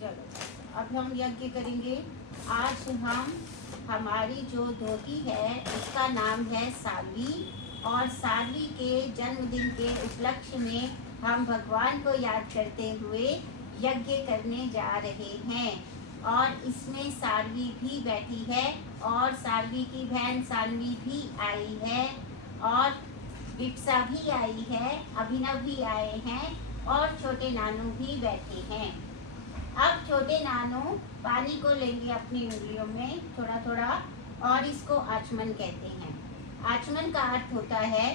चलो अब हम यज्ञ करेंगे। आज हम हमारी जो धोती है उसका नाम है सालवी, और सालवी के जन्मदिन के उपलक्ष्य में हम भगवान को याद करते हुए यज्ञ करने जा रहे हैं। और इसमें सालवी भी बैठी है, और सालवी की बहन सालवी भी आई है, और विप्सा भी आई है, अभिनव भी आए हैं, और छोटे नानू भी बैठे हैं। अब छोटे नानू पानी को लेंगे अपनी उंगलियों में थोड़ा थोड़ा, और इसको आचमन कहते हैं। आचमन का अर्थ होता है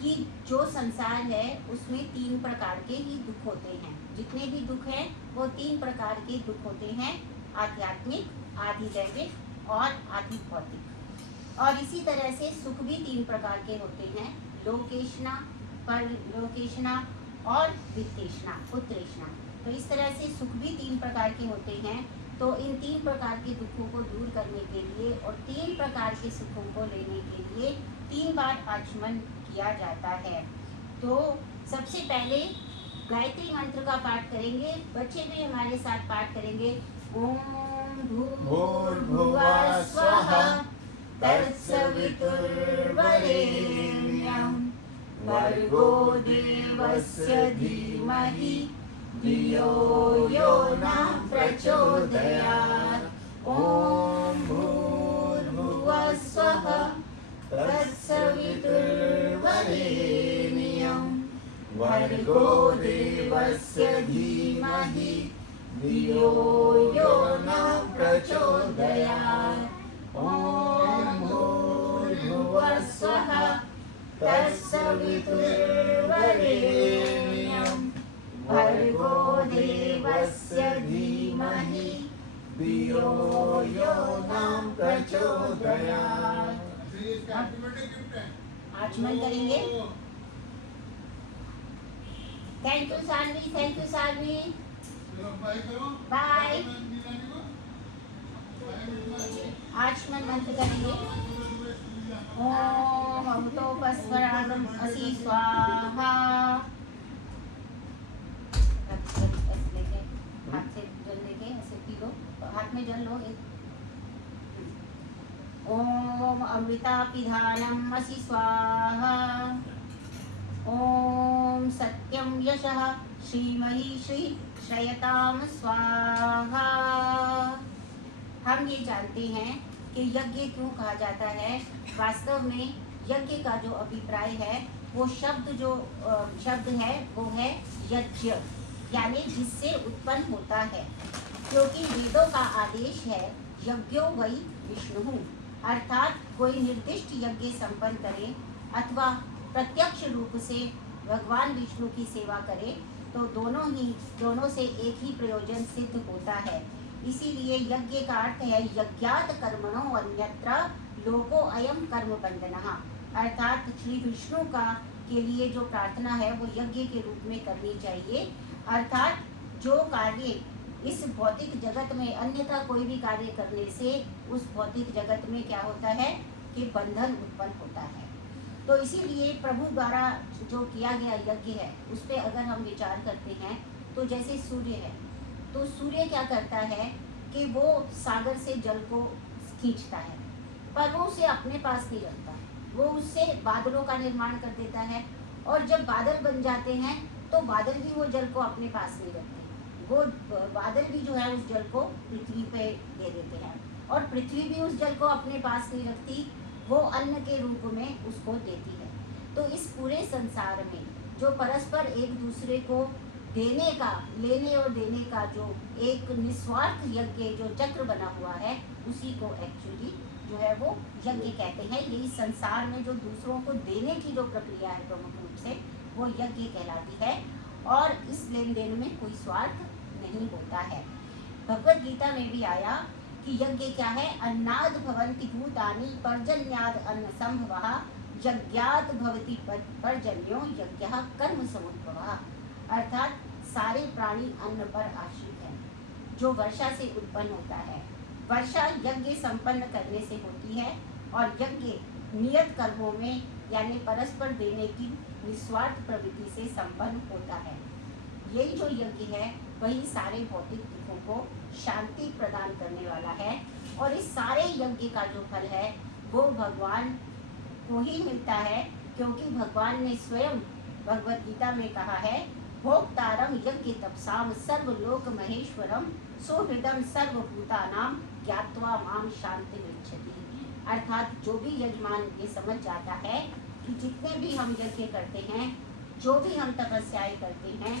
कि जो संसार है उसमें 3 प्रकार के ही दुख होते हैं। जितने भी दुख हैं वो 3 प्रकार के दुख होते हैं, आध्यात्मिक, आधिदैविक और आधि भौतिक। और इसी तरह से सुख भी 3 प्रकार के होते हैं, लोकेशना, परलोकेशना और वित्तेशना, पुत्रेशना। तो इस तरह से सुख भी 3 प्रकार के होते हैं। तो इन 3 प्रकार के दुखों को दूर करने के लिए और 3 प्रकार के सुखों को लेने के लिए 3 बार आचमन किया जाता है। तो सबसे पहले गायत्री मंत्र का पाठ करेंगे। बच्चे भी हमारे साथ पाठ करेंगे। ओम भूर्भुवः स्वः तत्सवितुर्वरेण्यं भर्गो देवस्य धीमहि धियो यो नः प्रचोदयात्। ॐ भूर्भुवः स्वः तत्सवितुर्वरेण्यं भर्गो देवस्य धीमहि धियो यो नः प्रचोदयात्। ॐ भूर्भुवः स्वः तत्सवितुर्वरेण्यं भर्गो देवस्य धीमहि धियो यो नः प्रचोदयात्। आचमन करेंगे। Thank you Saanvi, thank you Saanvi, bye. आचमन मंत्र करेंगे। ओम अमृतोपस्वरागम असि स्वाहा। हाथ से जल लेके ऐसे पी लो, हाथ में जल लो एक। ओम अमृता पिधानम असि स्वाहा। ओम सत्यम यशः श्रीमही श्री श्रयताम स्वाहा। हम ये जानते हैं कि यज्ञ क्यों कहा जाता है। वास्तव में यज्ञ का जो अभिप्राय है वो शब्द है वो है यज्ञ, यानी जिससे उत्पन्न होता है। क्योंकि वेदों का आदेश है यज्ञो वै विष्णु, अर्थात कोई निर्दिष्ट यज्ञ संपन्न करे अथवा प्रत्यक्ष रूप से भगवान विष्णु की सेवा करे तो दोनों से एक ही प्रयोजन सिद्ध होता है। इसीलिए यज्ञ का अर्थ है यज्ञात कर्मणो अन्यत्र लोको अयम कर्म बंधनः, अर्थात श्री विष्णु का के लिए जो प्रार्थना है वो यज्ञ के रूप में करनी चाहिए। अर्थात जो कार्य इस भौतिक जगत में अन्यथा कोई भी कार्य करने से उस भौतिक जगत में क्या होता है कि बंधन उत्पन्न होता है। तो इसीलिए प्रभु द्वारा जो किया गया यज्ञ है उस पर अगर हम विचार करते हैं तो जैसे सूर्य है, तो सूर्य क्या करता है कि वो सागर से जल को खींचता है, पर वो उसे अपने पास नहीं रखता है, वो उससे बादलों का निर्माण कर देता है। और जब बादल बन जाते हैं तो बादल भी वो जल को अपने पास नहीं रखते, वो बादल भी जो है उस जल को पृथ्वी पे दे देते हैं, और पृथ्वी भी उस जल को अपने पास नहीं रखती, वो अन्न के रूप में उसको देती है। तो इस पूरे संसार में जो परस्पर एक दूसरे को देने का, लेने और देने का जो एक निस्वार्थ यज्ञ जो चक्र बना हुआ है उसी को एक्चुअली जो है वो यज्ञ कहते हैं। यही संसार में जो दूसरों को देने की जो प्रक्रिया है प्रमुख रूप से वो यज्ञ कहलाती है, और इस लेन देन में कोई स्वार्थ नहीं होता है। भगवद गीता में भी आया कि यज्ञ क्या है, अन्नाद भवन्ति भूतानि पर्जन्याद अन्न संभवः यज्ञात भवति पर्जन्यो यज्ञः कर्म समुद्भवः, अर्थात सारे प्राणी अन्न पर आश्रित हैं जो वर्षा से उत्पन्न होता है। वर्षा यज्ञ संपन्न करने से होती है, और यज्ञ नियत कर्मों में यानी परस्पर देने की निस्वार्थ प्रवृत्ति से संपन्न होता है। यही जो यज्ञ है वही सारे भौतिक दुखों को शांति प्रदान करने वाला है। और इस सारे यज्ञ का जो फल है वो भगवान को ही मिलता है, क्योंकि भगवान ने स्वयं भगवत गीता में कहा है, भोक्तारम यज्ञ तपसाम सर्वलोक महेश्वरम सुहृदम सर्वभूतानां ज्ञात्वा माम शांति विच्छति। अर्थात जो भी यजमान ये समझ जाता है कि जितने भी हम यज्ञ करते हैं, जो भी हम तपस्याएं करते हैं,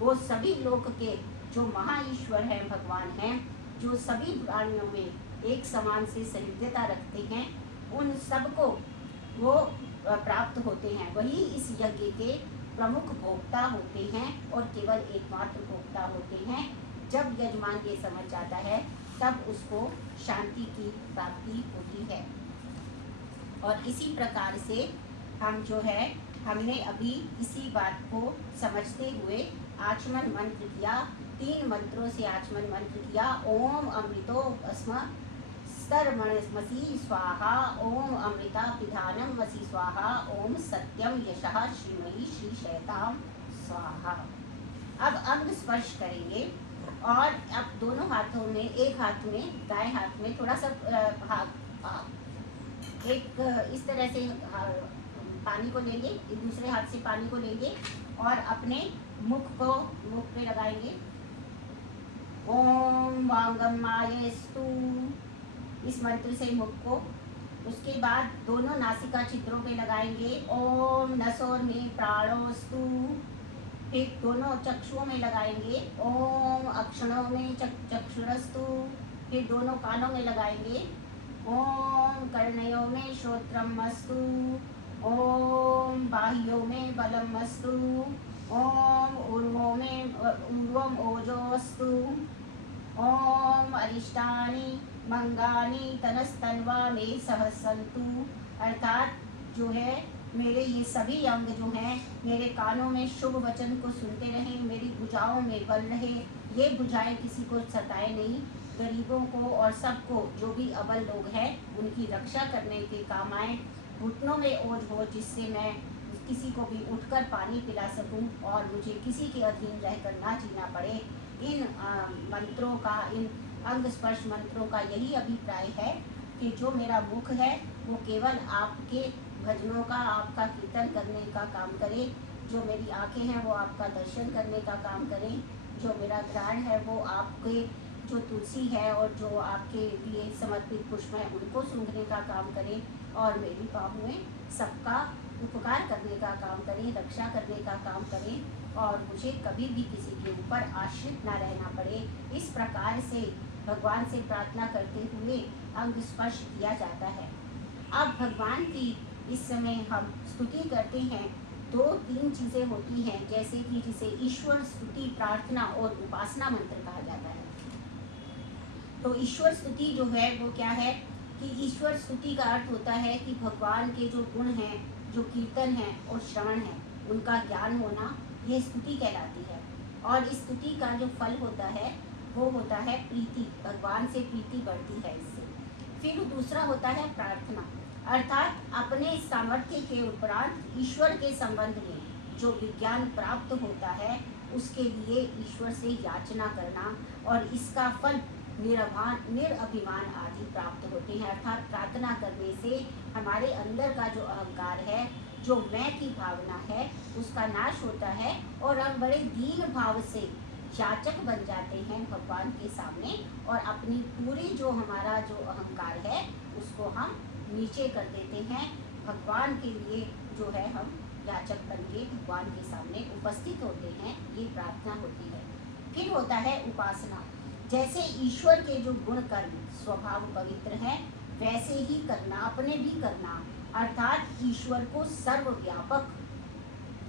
वो सभी लोक के जो महाईश्वर हैं, भगवान हैं, जो सभी प्राणियों में एक समान से सहृदयता रखते हैं, उन सबको वो प्राप्त होते हैं। वही इस यज्ञ के प्रमुख भोक्ता होते हैं और केवल एकमात्र भोक्ता होते हैं। जब यजमान ये समझ जाता है तब उसको शांति की प्राप्ति होती है। और इसी प्रकार से हम जो है, हमने अभी इसी बात को समझते हुए आचमन मंत्र किया, 3 मंत्रों से आचमन मंत्र किया। ओम अमृतो अस्म स्तरमणमसि स्वाहा, ओम अमृता पिधानम मसि स्वाहा, ओम सत्यम यशः श्रीमयी श्री शयताम स्वाहा। अब अंग स्पर्श करेंगे और अब दोनों हाथों में, एक हाथ में, दाएं हाथ में थोड़ा सा एक इस तरह से पानी को लेंगे, दूसरे हाथ से पानी को लेंगे और अपने मुख पे लगाएंगे। ओम वांगमायस्तु, इस मंत्र से मुख को। उसके बाद दोनों नासिका छिद्रों पे लगाएंगे। ओम नसोर में प्राणोस्तु, फिर दोनों चक्षुओं में लगाएंगे। ओम अक्षणों में चक्षुरस्तु, फिर दोनों कानों में लगाएंगे। ओम कर्णयों में श्रोत्रमस्तु, ओम बाह्यों में बलमस्तु, ओम ऊर्वम ओजोस्तु, ओम अरिष्टानि मंगानि तनस्तन्वा में सहसंतु। अर्थात जो है मेरे ये सभी अंग जो हैं, मेरे कानों में शुभ वचन को सुनते रहें, मेरी भुजाओं में बल रहे, ये भुजाएं किसी को सताए नहीं, गरीबों को और सबको, जो भी अबल लोग हैं उनकी रक्षा करने के काम आए। घुटनों में ओज हो, जिससे मैं किसी को भी उठकर पानी पिला सकूं और मुझे किसी के अधीन रहकर ना जीना पड़े। इन मंत्रों का, इन अंग स्पर्श मंत्रों का यही अभिप्राय है कि जो मेरा मुख है वो केवल आपके भजनों का, आपका कीर्तन करने का काम करे। जो मेरी आंखें हैं वो आपका दर्शन करने का काम करें। जो मेरा घ्राण है वो आपके जो तुलसी है और जो आपके लिए समर्पित पुष्प है उनको सूंघने का काम करें। और मेरी पाँव में सबका उपकार करने का काम करें, रक्षा करने का काम करें और मुझे कभी भी किसी के ऊपर आश्रित ना रहना पड़े। इस प्रकार से भगवान से प्रार्थना करते हुए अंग स्पर्श किया जाता है। अब भगवान की इस समय हम स्तुति करते हैं। 2-3 चीज़ें होती हैं, जैसे कि जिसे ईश्वर स्तुति, प्रार्थना और उपासना मंत्र कहा जाता है। तो ईश्वर स्तुति जो है वो क्या है कि ईश्वर स्तुति का अर्थ होता है कि भगवान के जो गुण हैं, जो कीर्तन है और श्रवण है, उनका ज्ञान होना, ये स्तुति कहलाती है। और इस स्तुति का जो फल होता है वो होता है प्रीति, भगवान से प्रीति बढ़ती है इससे। फिर दूसरा होता है प्रार्थना, अर्थात अपने सामर्थ्य के उपरांत ईश्वर के संबंध में जो विज्ञान प्राप्त होता है उसके लिए ईश्वर से याचना करना और इसका फल निरअभिमान आदि प्राप्त होते हैं। अर्थात प्रार्थना करने से हमारे अंदर का जो अहंकार है, जो मैं की भावना है, उसका नाश होता है और हम बड़े दीन भाव से याचक बन जाते हैं भगवान के सामने और अपनी पूरी जो हमारा जो अहंकार है उसको हम नीचे कर देते हैं। भगवान के लिए जो है हम याचक बन के भगवान के सामने उपस्थित होते हैं, ये प्रार्थना होती है। फिर होता है उपासना, जैसे ईश्वर के जो गुण कर्म स्वभाव पवित्र है वैसे ही करना, अपने भी करना, अर्थात ईश्वर को सर्वव्यापक,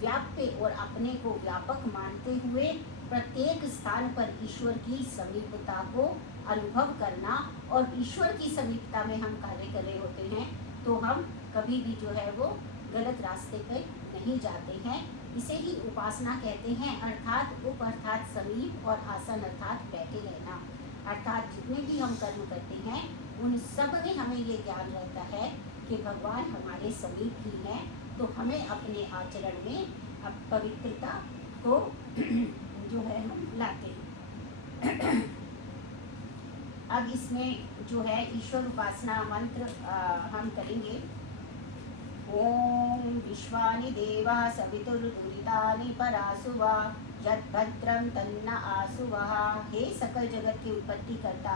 व्याप्य और अपने को व्यापक मानते हुए प्रत्येक स्थान पर ईश्वर की समीपता को अनुभव करना। और ईश्वर की समीपता में हम कार्य कर रहे होते हैं तो हम कभी भी जो है वो गलत रास्ते पर नहीं जाते हैं। इसे ही उपासना कहते हैं, अर्थात उप अर्थात समीप और आसन अर्थात बैठे रहना। अर्थात जितने भी हम कर्म करते हैं उन सब में हमें ये ज्ञान रहता है कि भगवान हमारे समीप ही हैं, तो हमें अपने आचरण में अब पवित्रता को जो है हम लाते हैं। अब इसमें जो है ईश्वर उपासना मंत्र हम करेंगे। ओम विश्वानि देवा सवितुर्दुरितानि परासुवा यद्भद्रं तन्न आसुवः। हे सकल जगत के उत्पत्ति करता,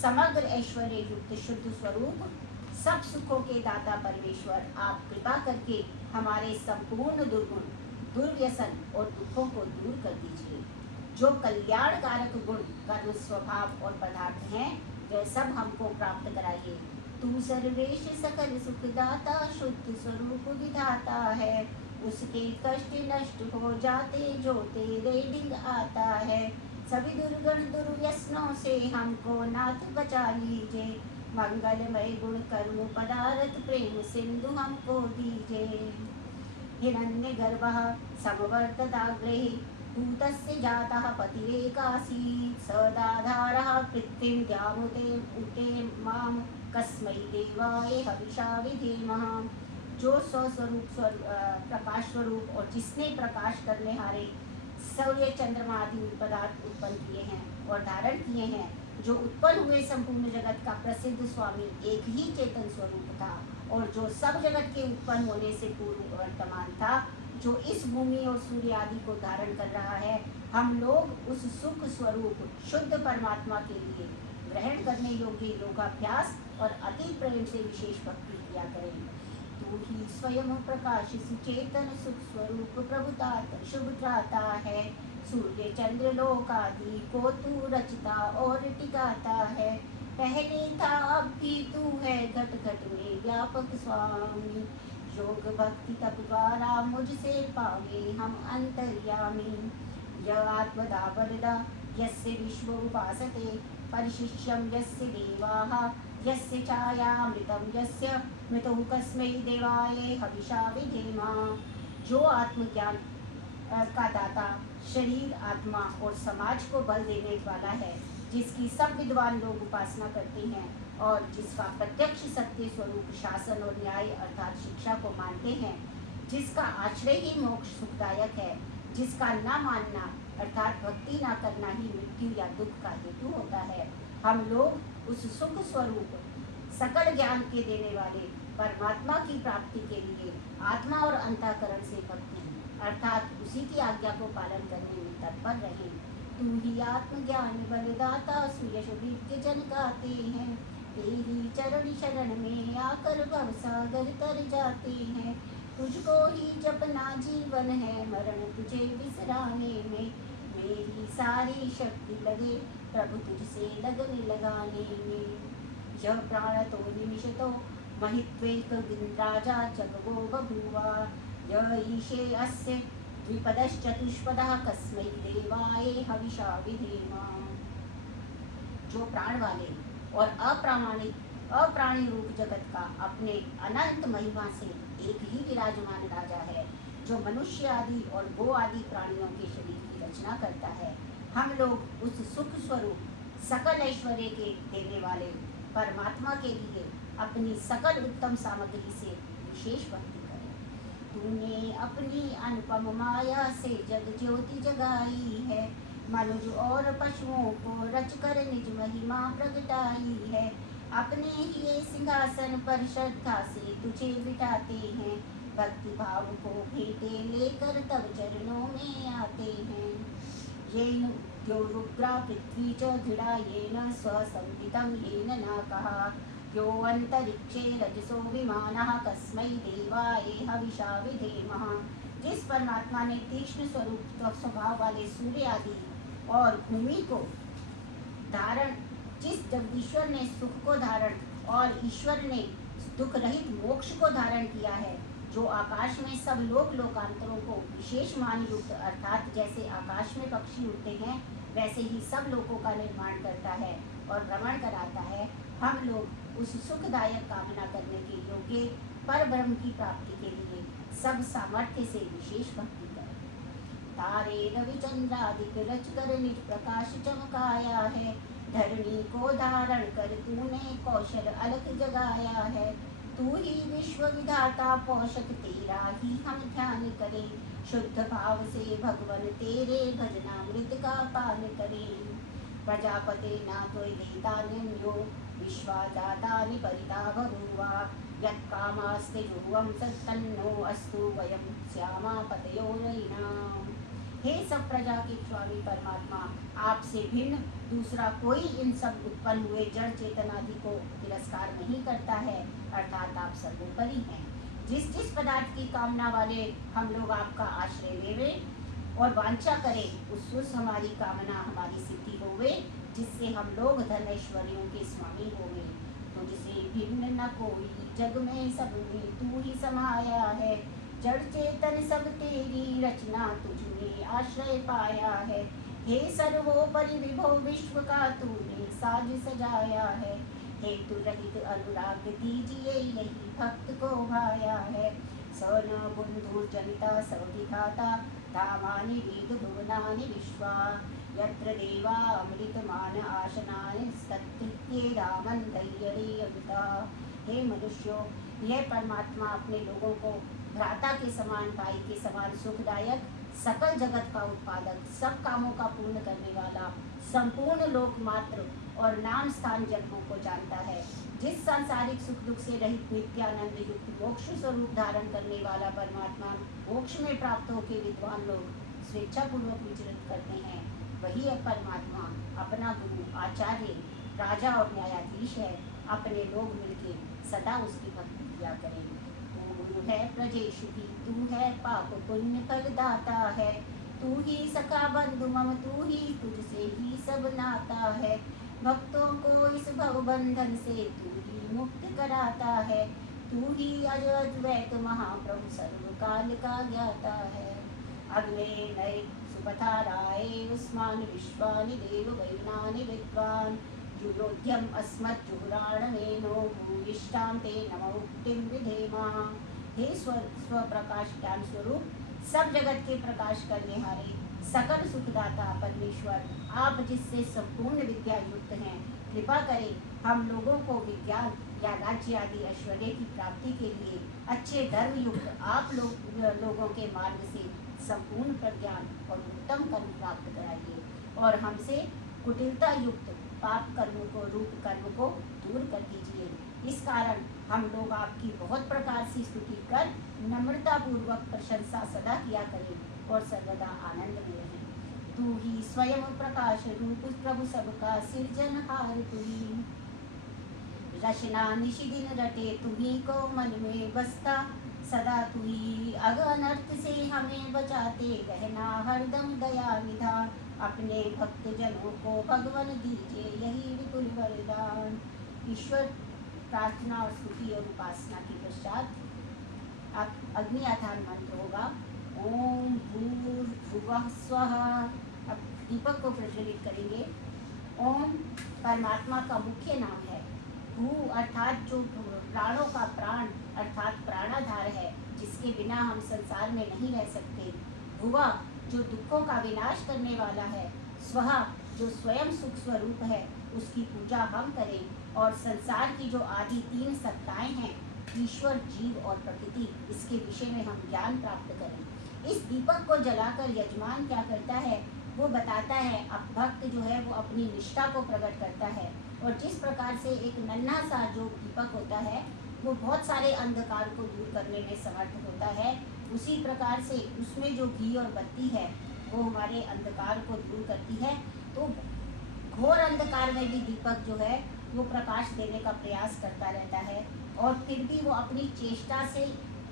समग्र ऐश्वर्य युक्त शुद्ध स्वरूप, सब सुखों के दाता परमेश्वर, आप कृपा करके हमारे संपूर्ण दुर्गुण, दुर्व्यसन और दुखों को दूर कर दीजिए। जो कल्याणकारक गुण, कर्म, स्वभाव और पदार्थ हैं, वे सब हमको प्राप्त कराइए। तू सर्वेश सकल सुखदाता, शुद्ध स्वरूप विधाता है। उसके कष्ट नष्ट हो जाते जो तेरे डिंग आता है। सभी दुर्गुण दुर्व्यसनों से हमको नाथ बचा लीजिए। मंगलमय गुण कर्म पदार्थ प्रेम सिंधु हमको दीजिए। हिरण्य गर्भः समवर्तदाग्रहे भूतस्य जातः पतिरेकासीत्। सदाधारः पृथ्वीं द्यामुते उते मां कस्मै देवाय हविषा विधेमः। जो स्वस्वरूप प्रकाश स्वरूप और जिसने प्रकाश करने हारे सूर्य चंद्रमा आदि पदार्थ उत्पन्न किए हैं और धारण किए हैं, जो उत्पन्न हुए संपूर्ण जगत का प्रसिद्ध स्वामी एक ही चेतन स्वरूप था और जो सब जगत के उत्पन्न होने से पूर्व वर्तमान था, जो इस भूमि और सूर्य आदि को धारण कर रहा है। हम लोग उस सुख स्वरूप शुद्ध परमात्मा के लिए ग्रहण करने योग्य योगाभ्यास और अति प्रेम से विशेष भक्ति किया करें। तू ही स्वयं प्रकाश सुचेतन सुख स्वरूप प्रभुता शुभ त्राता है। सूर्य चंद्र लोक आदि को तू रचता और टिकाता है। पहले था अब भी तू है घट घट में व्यापक स्वामी। योग भक्ति तप द्वारा मुझसे पावे हम अंतर्यामी। यह आत्मदा वरदा यस्य विश्व उपासते परिशिष्यं यस्य देवाः। यस्य छायामृतं यस्य मृतौ कस्मै देवाय हविषा विधेम। जो आत्मज्ञान का दाता, शरीर, आत्मा और समाज को बल देने वाला है, जिसकी सब विद्वान लोग उपासना करते हैं और जिसका प्रत्यक्ष सत्य स्वरूप शासन और न्याय अर्थात शिक्षा को मानते हैं, जिसका आश्रय ही मोक्ष सुखदायक है, जिसका न मानना अर्थात भक्ति न करना ही मृत्यु या दुख का हेतु होता है। हम लोग उस सुख स्वरूप सकल ज्ञान के देने वाले परमात्मा की प्राप्ति के लिए आत्मा और अंतःकरण से भक्ति अर्थात उसी की आज्ञा को पालन करने में तत्पर रहें। तू ही आत्मज्ञान बलदाता, सुयश के जन गाते हैं। तेरी चरण शरण में आकर भव सागर तर जाते हैं। तुझको ही जपना जीवन है, मरण तुझे विसराने में। मेरी सारी शक्ति लगे प्रभु तुझसे लगन लगाने में। यह प्राण तो निमिष तो महित्वेक राजा जगवो बभूवा। यह ईशे अस्य द्विपदश्चतुष्पदः कस्मै देवाय हविषा विधेम। जो प्राण वाले और अप्राणी रूप जगत का अपने अनंत महिमा से एक ही विराजमान राजा है, जो मनुष्य आदि और गो आदि प्राणियों के शरीर की रचना करता है। हम लोग उस सुख स्वरूप सकल ऐश्वर्य के देने वाले परमात्मा के लिए अपनी सकल उत्तम सामग्री से विशेष भक्ति करें। तूने अपनी अनुपम माया से जग ज्योति जगाई है। मनुज और पशुओं को रचकर निज महिमा प्रगटाई है। अपने ही सिंहासन पर श्रद्धा से तुझे बिठाते हैं। भक्ति भाव को भेंटे लेकर तब चरणों में आते हैं। येन द्यौरुग्रा पृथ्वी च दृढ़ा येन स्वसंवितं येन नाकः। यो अंतरिक्षे रजसो विमानः कस्मै देवाय हविषा विधेमः। जिस परमात्मा ने तीक्ष्ण स्वरूप स्वभाव वाले सूर्य आदि और भूमि को धारण, जिस जगदीश्वर ने सुख को धारण और ईश्वर ने दुख रहित मोक्ष को धारण किया है, जो आकाश में सब लोकांतरों को विशेष मान युक्त अर्थात जैसे आकाश में पक्षी उड़ते हैं वैसे ही सब लोगों का निर्माण करता है और भ्रमण कराता है। हम लोग उस सुखदायक कामना करने के योग्य पर ब्रह्म की प्राप्ति के लिए सब सामर्थ्य से विशेष भक्ति करें। तारे रविचंद्रादिक रच कर निज प्रकाश चमकाया है। धरणी को धारण कर तूने कौशल अलख जगाया है। तू ही विश्व विधाता पोषक तेरा ही हम ध्यान करें। शुद्ध भाव से भगवन तेरे भजनामृत का पान करें। प्रजापते न त्वयितान्यो विश्वा जातानि परिता बभूवा यत्कामास्ते जुहुवं तन्नो अस्तु वयं श्यामा पतयो रयिणाम्। हे सब प्रजा के स्वामी परमात्मा, आपसे भिन्न दूसरा कोई इन सब उत्पन्न हुए जड़ चेतन आदि को तिरस्कार नहीं करता है, अर्थात आप सर्वोपरि हैं। जिस जिस पदार्थ की कामना वाले हम लोग आपका आश्रय लेवे और वांछा करें, उस हमारी कामना हमारी सिद्धि होवे, जिससे हम लोग धन ऐश्वर्यों के स्वामी होवे। तुझसे भिन्न न कोई जग में, सब में तू ही समाया है। जड़ चेतन सब तेरी रचना, तुझने आश्रय पाया है। हे सर्वोपरि विभो, विश्व का तूने साज सजाया है। हेतु रहित अनुराग दीजिए, यही भक्त को भाया है। स न बुंधु जनिता सविधाता, धामानि वेद भुवनानि विश्वा। यत्र देवा अमृतमान आसनानि, तत्कृत्येदामन धैर्यरियन्ता। हे मनुष्यों, यह परमात्मा अपने लोगों को भ्राता के समान, भाई के समान सुखदायक, सकल जगत का उत्पादक, सब कामों का पूर्ण करने वाला, संपूर्ण लोक मात्र और नाम स्थान जन्मों को जानता है। जिस सांसारिक सुख दुख से रहित नित्यानंद युक्त मोक्ष स्वरूप धारण करने वाला परमात्मा मोक्ष में प्राप्त होकर विद्वान लोग स्वेच्छापूर्वक विचरित करते हैं, वही परमात्मा अपना गुरु, आचार्य, राजा और न्यायाधीश है। अपने लोग मिलके सदा उसकी भक्ति किया करें। तू है प्रजेशु की, तू है पाप पुण्य फलदाता है। तू ही सखा बंधु मम, तू ही तुझसे ही सब नाता है। भक्तों को इस भव बंधन से तू ही मुक्त कराता है। तू ही अज अद्वैत महाप्रभु, सर्वकाल का ज्ञाता है। अग्ने नये सुपथाराय, उस्मान विश्वानि देव वैनानि विद्वान्। जुहोध्यम अस्मत् जुहुराणमेनो, भूयिष्ठां ते नमोक्तिं विधेमा। हे स्वप्रकाश ज्ञान स्वरूप, सब जगत के प्रकाश करने हारे, सकल सुखदाता परमेश्वर, आप जिससे संपूर्ण विद्या युक्त हैं, कृपा करें हम लोगों को विज्ञान या राज्य आदि ऐश्वर्य की प्राप्ति के लिए अच्छे धर्म युक्त आप लोगों के मार्ग से संपूर्ण प्रज्ञान और उत्तम कर्म प्राप्त कराइए, और हमसे कुटिलता युक्त पाप कर्म को, रूप कर्म को दूर कर दीजिए। इस कारण हम लोग आपकी बहुत प्रकार से स्तुति कर नम्रता पूर्वक प्रशंसा सदा किया करें और सर्वदा आनंद में रहें। तू ही स्वयं प्रकाश रूप, प्रभु सबका सिरजनहार। तू ही रचना निशिदिन रटे, तुम्ही को मन में बसता। सदा तू ही अगनर्थ से हमें बचाते, रहना हरदम दया निधान। अपने भक्त जनों को भगवान दीजिए, यही विपुल वरदान। ईश्वर प्रार्थना और स्तुति और उपासना के पश्चात आप अग्नि आधान मंत्र होगा, ओम भूर्भुवः स्वः। अब दीपक को प्रज्वलित करेंगे। ओम परमात्मा का मुख्य नाम है। भू अर्थात जो प्राणों का प्राण अर्थात प्राणाधार है, जिसके बिना हम संसार में नहीं रह सकते। भुवा जो दुखों का विनाश करने वाला है। स्वः जो स्वयं सुख स्वरूप है, उसकी पूजा हम करें। और संसार की जो आदि तीन सत्ताएं हैं, ईश्वर, जीव और प्रकृति, इसके विषय में हम ज्ञान प्राप्त करें। इस दीपक को जलाकर यजमान क्या करता है, वो बताता है। अब भक्त जो है वो अपनी निष्ठा को प्रकट करता है, और जिस प्रकार से एक नन्हा सा जो दीपक होता है वो बहुत सारे अंधकार को दूर करने में समर्थ होता है, उसी प्रकार से उसमें जो घी और बत्ती है वो हमारे अंधकार को दूर करती है। तो घोर अंधकार में भी दीपक जो है वो प्रकाश देने का प्रयास करता रहता है, और फिर भी वो अपनी चेष्टा से,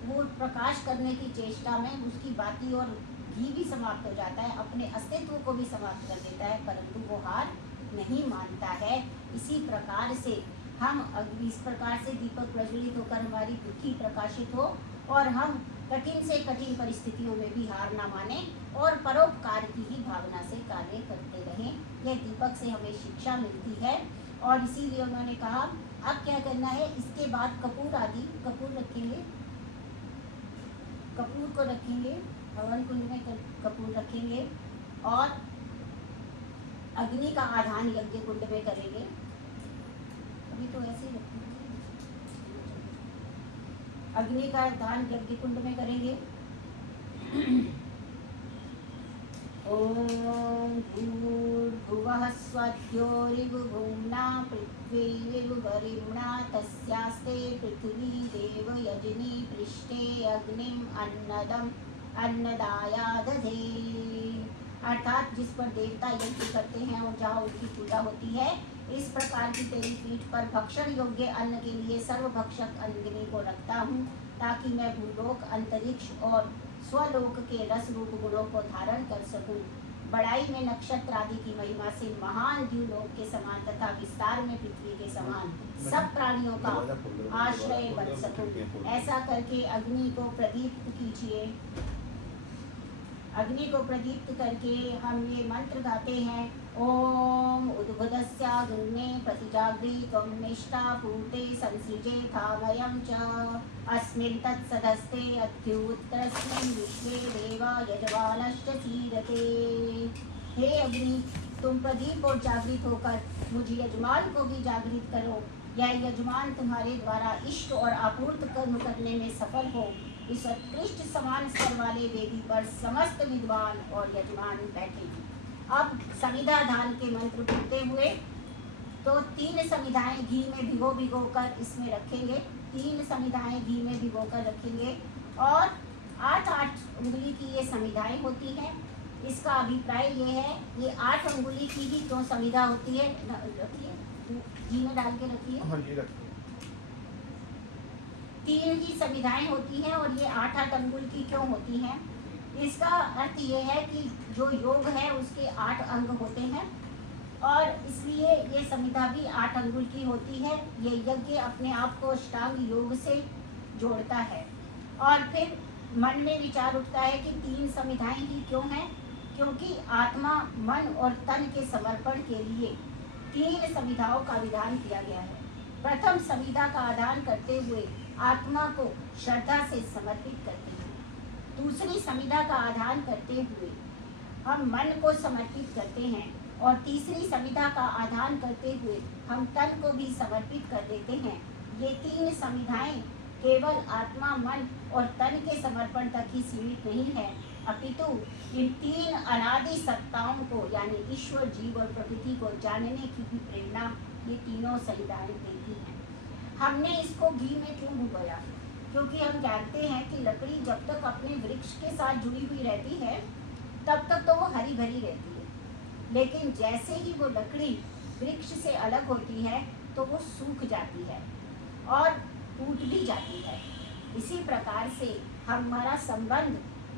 वो प्रकाश करने की चेष्टा में उसकी बाती और घी भी समाप्त हो जाता है, अपने अस्तित्व को भी समाप्त कर देता है, परंतु वो हार नहीं मानता है। इसी प्रकार से हम इस प्रकार से दीपक प्रज्वलित होकर हमारी बुद्धि प्रकाशित हो, और हम कठिन से कठिन परिस्थितियों में भी हार ना माने और परोपकार की ही भावना से कार्य करते रहें। यह दीपक से हमें शिक्षा मिलती है, और इसीलिए उन्होंने कहा अब क्या करना है। इसके बाद कपूर आदि, कपूर रखेंगे, कपूर को रखेंगे, हवन कुंड में कपूर रखेंगे, और अग्नि का आधान यज्ञ कुंड में करेंगे। अभी तो ऐसे ही रखेंगे, अग्नि का आधान यज्ञ कुंड में करेंगे। ॐ भूर्भुवः स्वध्योरिवुभुम्ना पृथ्वीरिवुवरिम्णा तस्यास्ते पृथिवी देवयजनी पृष्ठे अग्निम् अन्नदाया दधे। अर्थात जिस पर देवता यज्ञ करते हैं और जहाँ उनकी पूजा होती है, इस प्रकार की तेरी पीठ पर भक्षण योग्य अन्न के लिए सर्वभक्षक अग्नि को रखता हूँ, ताकि मैं भूलोक, अंतरिक्ष और स्वलोक के रस रूप गुणों को धारण कर सकूं। बड़ाई में नक्षत्र आदि की महिमा से महान द्युलोक के समान तथा विस्तार में पृथ्वी के समान सब प्राणियों का आश्रय बन सकूं। ऐसा करके अग्नि को प्रदीप्त कीजिए। अग्नि को प्रदीप्त करके हम ये मंत्र गाते हैं। ओम उद्भुतस्याग्ने प्रतिजागृतं निष्ठा पूते संसृजे थावयं च अस्मिन् तत्सदस्ते अत्युत्तरस्मिन् विश्वे देवा यजमानश्च सीदते। हे अग्नि, तुम प्रदीप और जागृत होकर मुझ यजमान को भी जागृत करो। यह यजमान तुम्हारे द्वारा इष्ट और आपूर्त कर्म करने में सफल हो। इस उत्कृष्ट समान स्तर वाले वेदी पर समस्त विद्वान और यजमान बैठे। अब समिधा दान के मंत्र बोलते हुए तो 3 समिधाएं घी में भिगो कर इसमें रखेंगे। 3 समिधाएं घी में भिगो कर रखेंगे और 8-8 उंगली की ये समिधाएं होती हैं। इसका अभिप्राय ये है, ये 8 उंगली की ही क्यों समिधा होती है, रखिए घी में डाल के रखिए। 3 ही समिधाएं होती हैं और ये 8-8 अंगुल की क्यों होती हैं? इसका अर्थ ये है कि जो योग है उसके 8 अंग होते हैं और इसलिए ये समिधा भी 8 अंगुल की होती है। ये यज्ञ अपने आप को अष्टांग योग से जोड़ता है। और फिर मन में विचार उठता है कि 3 समिधाएं ही क्यों हैं? क्योंकि आत्मा, मन और तन के समर्पण के लिए 3 समिधाओं का विधान किया गया है। प्रथम समिधा का आदान करते हुए आत्मा को श्रद्धा से समर्पित करते हैं। दूसरी समिधा का आदान करते हुए हम मन को समर्पित करते हैं और तीसरी समिधा का आदान करते हुए हम तन को भी समर्पित कर देते हैं। ये 3 समिधाएं केवल आत्मा, मन और तन के समर्पण तक ही सीमित नहीं है, अपितु इन 3 अनादि सत्ताओं को यानी ईश्वर, जीव और प्रकृति को जानने की भी प्रेरणा ये तीनों समिधाएं देती हैं। हमने इसको घी में क्यों भिगोया? क्योंकि हम जानते हैं कि लकड़ी जब तक अपने वृक्ष के साथ जुड़ी हुई रहती है तब तक तो वो हरी भरी रहती है, लेकिन जैसे ही वो लकड़ी वृक्ष से अलग होती है तो वो सूख जाती है और टूट भी जाती है। इसी प्रकार से हमारा संबंध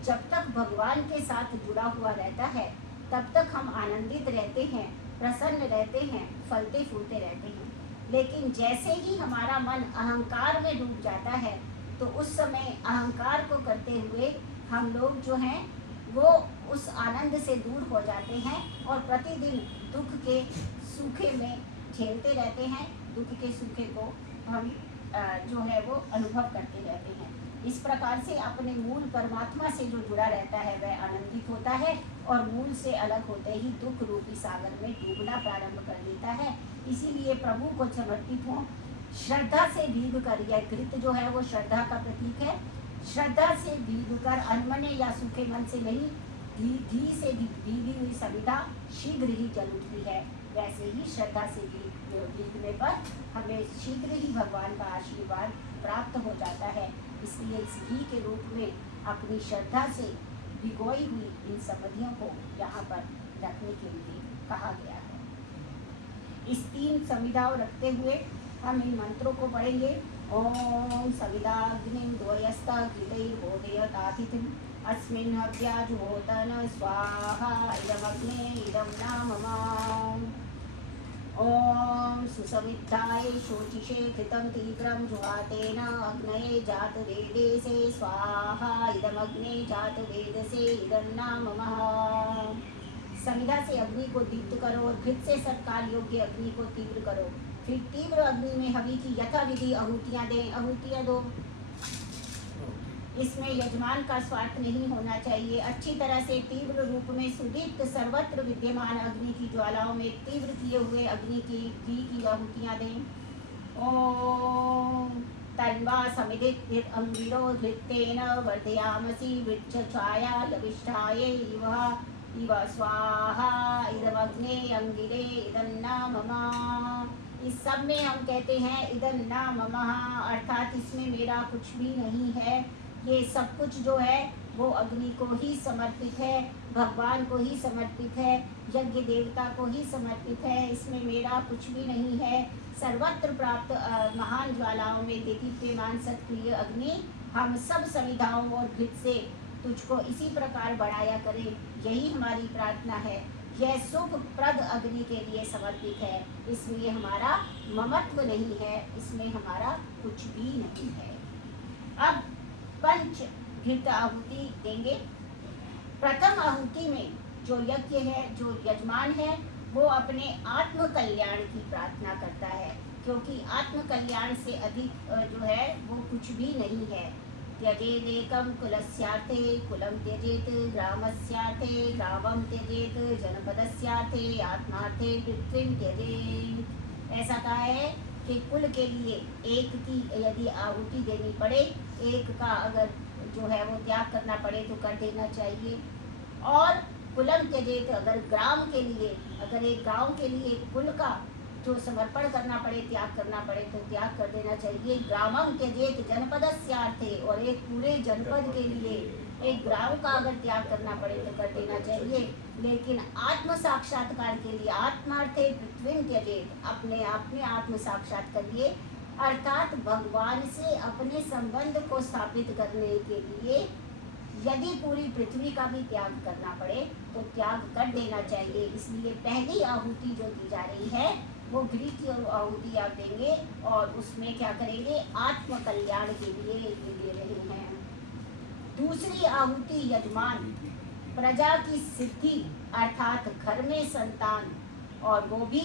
जब तक भगवान के साथ जुड़ा हुआ रहता है तब तक हम आनंदित रहते हैं, प्रसन्न रहते हैं, फलते फूलते रहते हैं। लेकिन जैसे ही हमारा मन अहंकार में डूब जाता है तो उस समय अहंकार को करते हुए हम लोग जो हैं वो उस आनंद से दूर हो जाते हैं और प्रतिदिन दुख के सूखे में झेलते रहते हैं। दुख के सूखे को हम जो है वो अनुभव करते रहते हैं। इस प्रकार से अपने मूल परमात्मा से जो जुड़ा रहता है वह आनंदित होता है और मूल से अलग होते ही दुख रूपी सागर में डूबना प्रारंभ कर देता है। इसीलिए प्रभु को समर्पित हो, श्रद्धा से भीग कर, यह घृत जो है वो श्रद्धा का प्रतीक है। श्रद्धा से भीग कर, अनमने या सूखे मन से नहीं, घी से भीगी हुई समिधा शीघ्र ही जल उठती है। वैसे ही श्रद्धा से भीगने पर हमें शीघ्र ही भगवान का आशीर्वाद प्राप्त हो जाता है। इसलिए इस घी के रूप में अपनी श्रद्धा से भिगोई हुई इन समिधियों को यहाँ पर रखने के लिए कहा गया है। इस 3 समिधाओं रखते हुए हम इन मंत्रों को पढ़ेंगे। ओम सविदाग्निं द्वयस्ता कृतैर्बोधयतातिथिम् अस्मिन् हव्याजुहोतन स्वाहा इदमग्ने इदं नाममाम्। ओम सुसविद्धाय शोचिषे कृतं तीव्रं जुहातेन अग्नये जातवेदेसे स्वाहा इदमग्ने जातवेदसे इदं नाममाम्। समिधा से अग्नि को दीप्त करो और घृत से सत्काल योग्य अग्नि को तीव्र करो। फिर तीव्र अग्नि में हवि की यथाविधि आहूतियाँ दें, आहूतियाँ दो। इसमें यजमान का स्वार्थ नहीं होना चाहिए। अच्छी तरह से तीव्र रूप में सुदीप्त सर्वत्र विद्यमान अग्नि की ज्वालाओं में तीव्र किए हुए अग्नि की घी की आहूतियाँ दें। ओम तन्वा समिधित अंगिरो धृतेन वर्धयामसि वृक्षछाया लविष्ठायै इव इव स्वाहा इदमग्ने अंगिरे इदन्ना ममा। इस सब में हम कहते हैं इदन्ना ममा, अर्थात इसमें मेरा कुछ भी नहीं है। ये सब कुछ जो है वो अग्नि को ही समर्पित है, भगवान को ही समर्पित है, यज्ञ देवता को ही समर्पित है। इसमें मेरा कुछ भी नहीं है। सर्वत्र प्राप्त महान ज्वालाओं में दीप्यमान सत्प्रिय अग्नि, हम सब सविधाओं और घृत से तुझको इसी प्रकार बढ़ाया करे, यही हमारी प्रार्थना है। यह सुख प्रद अग्नि के लिए समर्पित है, इसलिए हमारा ममत्व नहीं है, इसमें हमारा कुछ भी नहीं है। अब पंच घृत आहुति देंगे। प्रथम आहुति में जो यज्ञ है, जो यजमान है, वो अपने आत्म कल्याण की प्रार्थना करता है, क्योंकि आत्म कल्याण से अधिक जो है वो कुछ भी नहीं है। त्यजेदेकं कुलस्यार्थे कुलं त्यजेत, ग्रामस्यार्थे ग्रामं त्यजेत, जनपदस्यार्थे आत्मार्थे पृथ्वीं त्यजेत। ऐसा कहा है कि कुल के लिए एक की यदि आहुति देनी पड़े, एक का अगर जो है वो त्याग करना पड़े तो कर देना चाहिए। और कुलम त्यजेत, अगर ग्राम के लिए, अगर एक गांव के लिए कुल का जो समर्पण करना पड़े, त्याग करना पड़े तो त्याग कर देना चाहिए। ग्रामम त्यजेत जनपदस्यार्थे, और एक पूरे जनपद के लिए, एक ग्राम का अगर त्याग करना पड़े तो कर देना चाहिए। लेकिन आत्म साक्षात्कार के लिए आत्मार्थे पृथ्वीं त्यजेत, अपने आप में आत्म साक्षात करिए, अर्थात भगवान से अपने संबंध को स्थापित करने के लिए यदि पूरी पृथ्वी का भी त्याग करना पड़े तो त्याग कर देना चाहिए। इसलिए पहली आहुति जो दी जा रही है वो घृत की आहुति आप देंगे, और उसमें क्या करेंगे, आत्म कल्याण के लिए दे रहे हैं। दूसरी आहुति यजमान, प्रजा की सिद्धि, अर्थात घर में संतान, और वो भी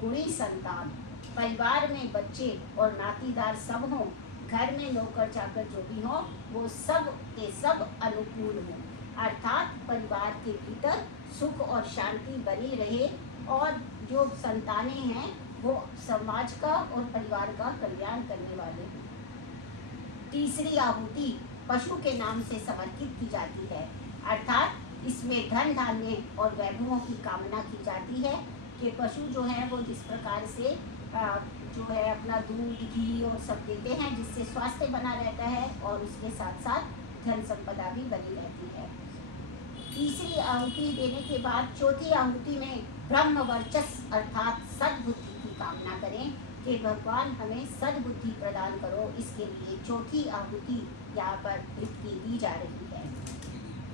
गुणी संतान, परिवार में बच्चे और नातीदार सब हों, घर में नौकर चाकर जो भी हो वो सब के सब अनुकूल हों, अर्थात परिवार के भीतर सुख और शांति बनी रहे, और जो संतानें हैं वो समाज का और परिवार का कल्याण करने वाले हों। तीसरी आहुति पशु के नाम से समर्पित की जाती है, अर्थात इसमें धन धान्य और वैभवों की कामना की जाती है कि पशु जो है वो जिस प्रकार से जो है अपना दूध घी और सब देते हैं, जिससे स्वास्थ्य बना रहता है और उसके साथ साथ धन संपदा भी बनी रहती है। तीसरी आहुति देने के बाद चौथी आहुति में ब्रह्म वर्चस्व अर्थात सद्बुद्धि की कामना करें कि भगवान हमें सद्बुद्धि प्रदान करो, इसके लिए चौथी आहुति यहाँ पर की दी जा रही है।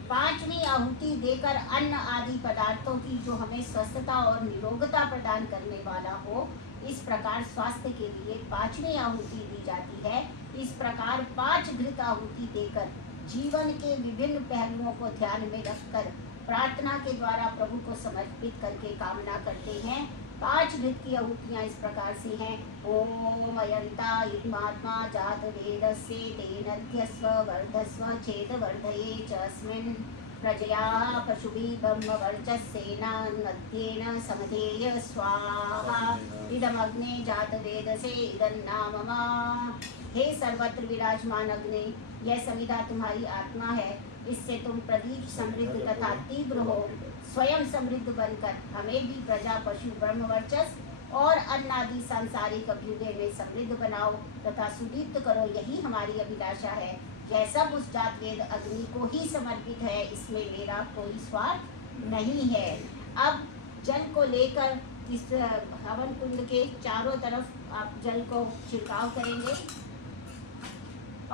पांचवी आहुति देकर अन्न आदि पदार्थों की जो हमें स्वस्थता और निरोगता प्रदान करने वाला हो, इस प्रकार स्वास्थ्य के लिए पांचवी आहुति दी जाती है। इस प्रकार 5 घृत आहुति देकर जीवन के विभिन्न पहलुओं को ध्यान में रखकर प्रार्थना के द्वारा प्रभु को समर्पित करके कामना करते हैं। 5 घृत की आहुतियाँ इस प्रकार से हैं। ओम अयंता इत्मात्मा जात वेदस्य तेनध्यस्व वर्धस्व चेत वर्धये च अस्मिन् प्रजया पशुभिः ब्रह्म वर्चस्सेन मध्येन समधेय स्वाहा इदमग्ने जात वेदसे इदन्ना मम। हे सर्वत्र विराजमान अग्नि, यह सविधा तुम्हारी आत्मा है, इससे तुम प्रदीप समृद्ध तथा तीव्र हो, स्वयं समृद्ध बनकर हमें भी प्रजा पशु ब्रह्म वर्चस्व और अन्न आदि सांसारिक अभ्युदय में समृद्ध बनाओ तथा सुदीप्त करो, यही हमारी अभिलाषा है। यह सब उस जात वेद अग्नि को ही समर्पित है, इसमें मेरा कोई स्वार्थ नहीं है। अब जल को लेकर इस हवन कुंड के चारों तरफ आप जल को छिड़काव करेंगे,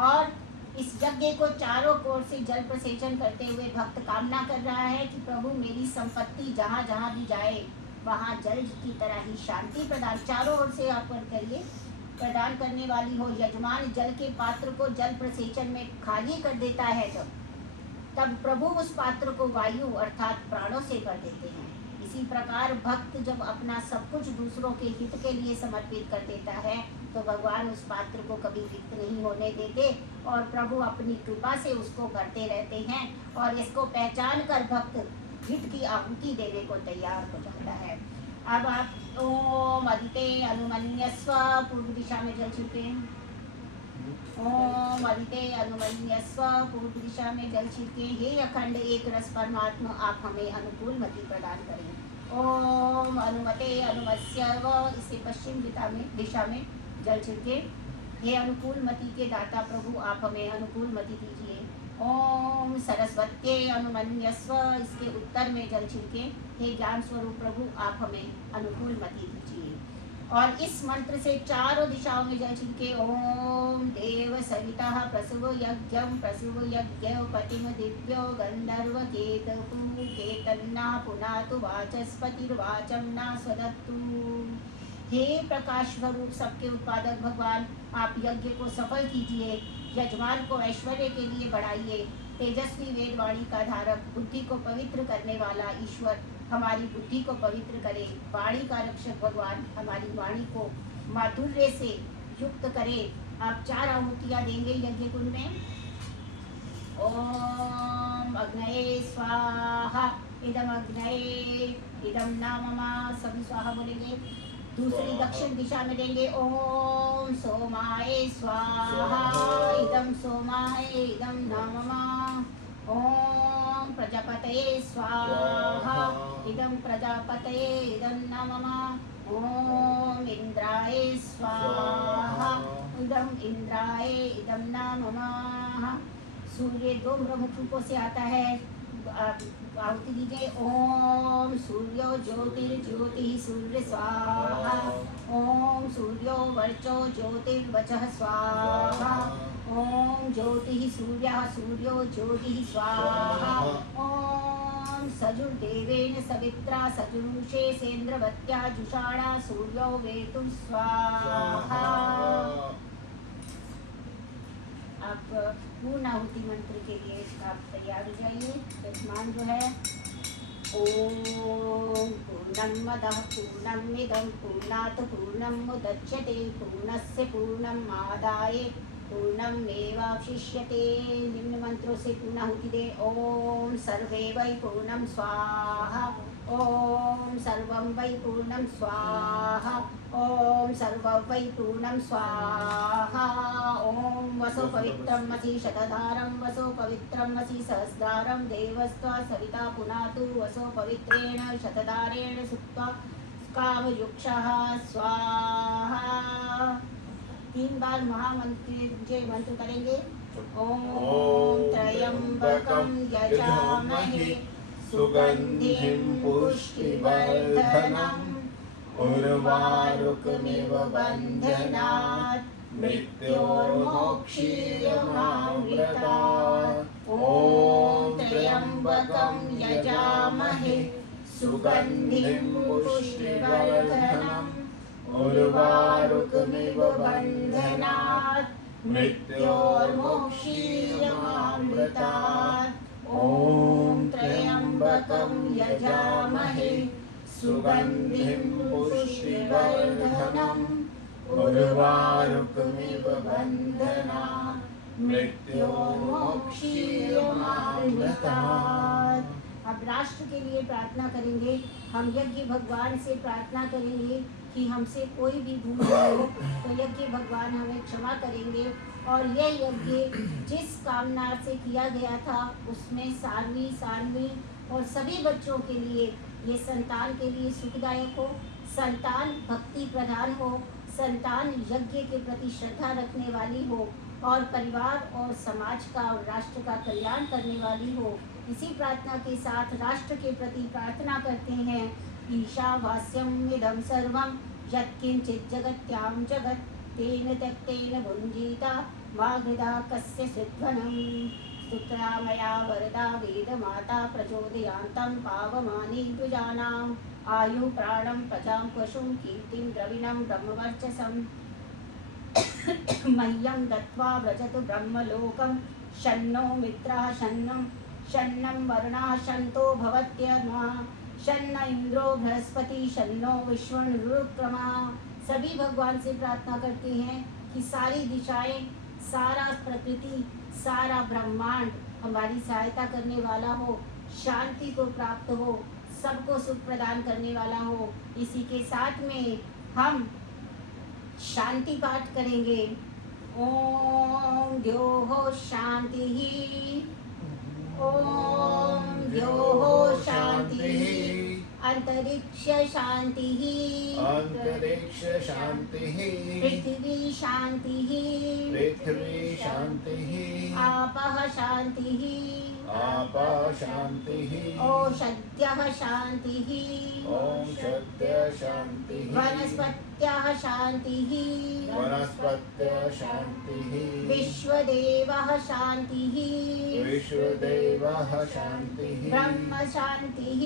और इस यज्ञ को चारों ओर से जल प्रसेचन करते हुए भक्त कामना कर रहा है कि प्रभु मेरी संपत्ति जहाँ जहाँ भी जाए वहाँ जल की तरह ही शांति प्रदान, चारों ओर से आप करिए, प्रदान करने वाली हो। यजमान जल के पात्र को जल प्रसेचन में खाली कर देता है तब प्रभु उस पात्र को वायु अर्थात प्राणों से भर देते हैं। इसी प्रकार भक्त जब अपना सब कुछ दूसरों के हित के लिए समर्पित कर देता है तो भगवान उस पात्र को कभी रिक्त नहीं होने देते, और प्रभु अपनी कृपा से उसको भरते रहते हैं, और इसको पहचान कर भक्त घृत की आहुति देने को तैयार हो जाता है। अब आप ओम अदिते अनुमन्यस्व, पूर्व दिशा में जल छिड़कें। ओम अदिते अनुमन्यस्व पूर्व दिशा में जल छिड़के। हे अखंड एक रस परमात्मा आप हमें अनुकूल मति प्रदान करें। ओम अनुमते अनुमस्य व इससे पश्चिम दिशा में जल छिड़के। हे अनुकूल मति के दाता प्रभु आप हमें अनुकूल मति दीजिए। ओम सरस्वत्ये अनुमन्यस्व इसके उत्तर में जल छिड़के। हे ज्ञान स्वरूप प्रभु आप हमें अनुकूल मति दीजिए। और इस मंत्र से चारों दिशाओं में जल छिड़के। ओम देव सविता प्रसुव यज्ञम प्रसुव यज्ञ पतिम दिव्यो गंधर्व केतु केतन्ना पुनातु वाचस्पतिर्वाचम ना स्वदत्तु। हे प्रकाश स्वरूप सबके उत्पादक भगवान आप यज्ञ को सफल कीजिए। यजमान को ऐश्वर्य के लिए बढ़ाइए। तेजस्वी वेदवाणी का धारक बुद्धि को पवित्र करने वाला ईश्वर हमारी बुद्धि को पवित्र करे। वाणी का रक्षक भगवान हमारी वाणी को माधुर्य से युक्त करे। आप 4 आहुतियाँ देंगे यज्ञ कुंड में। ओम अग्नये स्वाहा इदम अग्नये इदम नाममा सभी स्वाहा बोलेंगे। दूसरी दक्षिण दिशा में देंगे। ओम सोमाय स्वाहा इदम सोमाय इदम नाममा। ओम प्रजापतये स्वाहा इदं प्रजापतये इदं नमः। ओम इंद्राय स्वाहा इदं इंद्राय इदं नमः। सूर्य 2 प्रमुख रूपों से आता है। आहुति दीजिए। ओम सूर्यो ज्योतिर्ज्योति सूर्य स्वाहा। ओम सूर्यो वर्चो ज्योतिर्वचः स्वाहा। ओम ज्योतिः सूर्यः सूर्यो ज्योतिः स्वाहा। ओम सजुर्देवेन सवित्रा सजुषे सेन्द्रवत्या जुषाणा सूर्यो वेतु स्वाहा। आप पूर्ण आहुति मंत्र के लिए आप तैयार हो जाइए। यजमान जो है ओम पूर्णमदः पूर्णमिदं पूर्णात् पूर्णमुदच्यते पूर्णस्य पूर्णमादाय पूर्णमेवावशिष्यते। निम्न मंत्रों से पूर्ण आहुति दे। ओम सर्वे वै पूर्णं स्वाहा। ओम सर्वं वै पूर्णं स्वाहा। ओम सर्वं वै पूर्णं स्वाहा। ओम वसो पवित्रं मसि शतधारं वसो पवित्रं मसि सहस्रारं देवस्त्वा सविता पुनातु वसो पवित्रेण शतधारेण सुप्त्वा कामयुक्षः स्वाहा। 3 बार महामंत्र मंत्र करेंगे। ओम त्र्यंबकं यजामहे सुगंधिं पुष्टिवर्धनम् उर्वारुकमिव बन्धनात् मृत्योर्मोक्षीयमामृतात्। ओम त्र्यंबकं यजामहे सुगंधिं पुष्टिवर्धनम् उर्वारुकमिव बन्धनात् मृत्योर्मोक्षीयमामृतात्। ओम त्र्यंबकं यजामहे सुगंधिं पुष्टिवर्धनम् उर्वारुकमिव बन्धनात् मृत्योर्मोक्षीयमामृतात्। अब राष्ट्र के लिए प्रार्थना करेंगे। हम यज्ञ भगवान से प्रार्थना करेंगे कि हमसे कोई भी भूल हो तो यज्ञ भगवान हमें क्षमा करेंगे। और यह यज्ञ जिस कामना से किया गया था उसमें सानवी और सभी बच्चों के लिए, ये संतान के लिए सुखदायक हो, संतान भक्ति प्रधान हो, संतान यज्ञ के प्रति श्रद्धा रखने वाली हो और परिवार और समाज का और राष्ट्र का कल्याण करने वाली हो। इसी प्रार्थना के साथ राष्ट्र के प्रति प्रार्थना करते हैं। ईशावास्यम इदं सर्वं यत्किंचित् जगत्यां जगत् तेन त्यक्तेन भुञ्जीता मा हृदा कस्य सिद्धनम्। स्तुत्रा मया वरदा वेदमाता प्रचोदयान्तं पावमानी द्विजानाम् आयु प्राणं प्रजां पशुं कीर्तिं द्रविणं ब्रह्मवर्चसं मह्यं दत्त्वा व्रजतु ब्रह्मलोकं शन्नो मित्राः शन्नं वरुणाः शन्तो भवत्यर्मा शन्न इंद्रो बृहस्पति शन्नो विश्वरुक्रमा। सभी भगवान से प्रार्थना करते हैं कि सारी दिशाएं, सारा प्रकृति, सारा ब्रह्मांड हमारी सहायता करने वाला हो, शांति को प्राप्त हो, सबको सुख प्रदान करने वाला हो। इसी के साथ में हम शांति पाठ करेंगे। ॐ द्योः शान्तिः ॐ द्योः शान्तिः अंतरिक्ष शान्तिः अंतरिक्ष शान्तिः पृथिवी शान्तिः पृथ्वी शान्तिः आपः शान्तिः आपः शान्तिः ओषध्यः शान्तिः औषध्य शान्तिः वनस्पत्यः शान्तिः वनस्पत्य शान्तिः विश्वदेवः शान्तिः विश्वदेवः शान्तिः ब्रह्म शान्तिः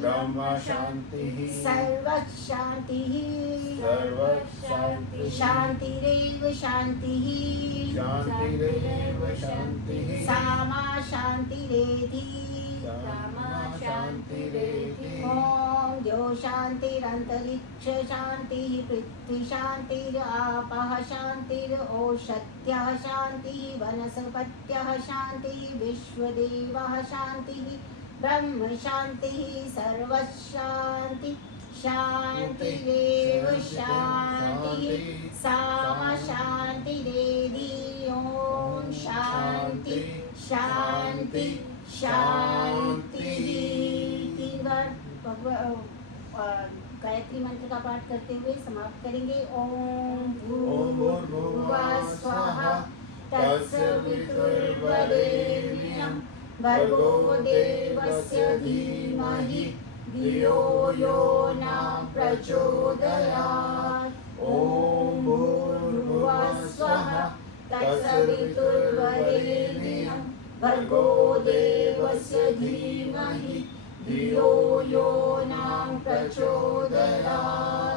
ब्रह्म शान्तिः सर्वशान्तिः सर्वशान्तिः शान्तिरेव शान्तिः शान्तिरेव शान्तिः सामा शान्तिरेधि सामा शान्तिरेधि ॐ द्यो शान्तिरन्तरिक्ष शान्तिः पृथ्वी शान्तिरापः शान्तिरोषध्यः शान्तिः वनस्पत्यः शान्तिः विश्वदेवः शान्तिः ब्रह्म शान्तिः सर्वशान्ति शान्तिरेव शान्तिः सामा शान्तिरेधि ॐ शान्ति शान्ति शान्तिः। 3 बार गायत्री मंत्र का पाठ करते हुए समाप्त करेंगे। ओम भूर्भुवः स्वः तत्सवितुर्वरेण्यं भर्गो देवस्य धीमहि धियो यो न प्रचोदयात्। ओम भूर्भुवः स्वः तत्सवितुर्वरेण्यं भर्गो देवस्य धीमहि धियो यो न प्रचोदयात्।